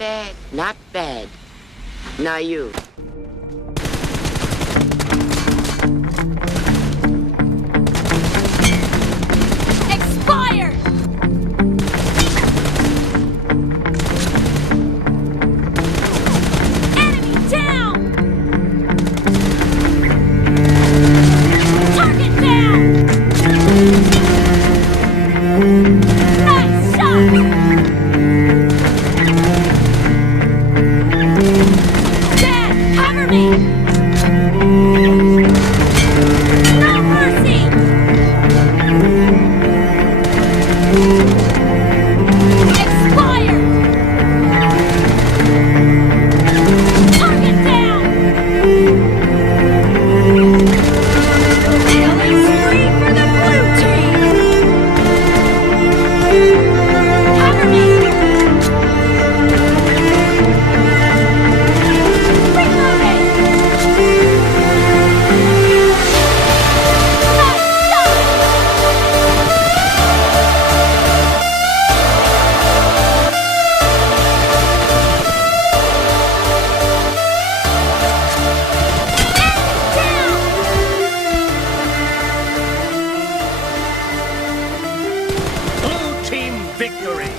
bad, not bad. Now you. Expired! Enemy down! Target down! Nice shot! Dad, cover me! No mercy! Expired! Target down! Killing spree for the blue team! Cover me! Reloading! Nice shot! Down! Blue team victory!